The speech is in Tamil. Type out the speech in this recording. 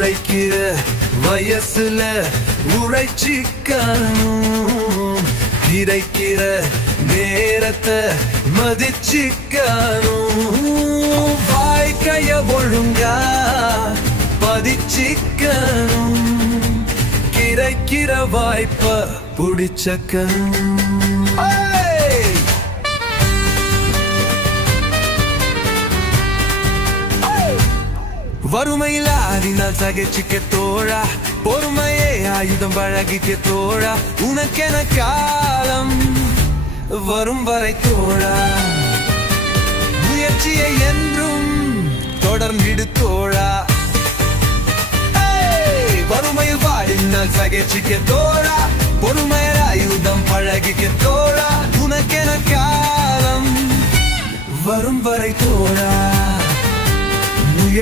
உழைக்கிற வயசுல உழைச்சிக்கணும், கிடைக்கிற நேரத்தை மதிச்சிக்கணும், வாழ்க்கைய ஒழுங்கா பதிச்சிக்கணும், கிடைக்கிற வாய்ப்ப புடிச்சக்கணும். வறுமையில அறிந்தால் சகிச்சுக்க தோழா, பொறுமையே ஆயுதம் பழகிக்க தோழா, உனக்கென காலம் வரும் வரை தோழா, முயற்சியை என்றும் தொடர்ந்திடு தோழா. வறுமையில் வாழ்ந்தால் சகிச்சுக்க தோழா, பொறுமையில் ஆயுதம் பழகிக்க தோழா, உனக்கென காலம் வரும் வரை தோழா.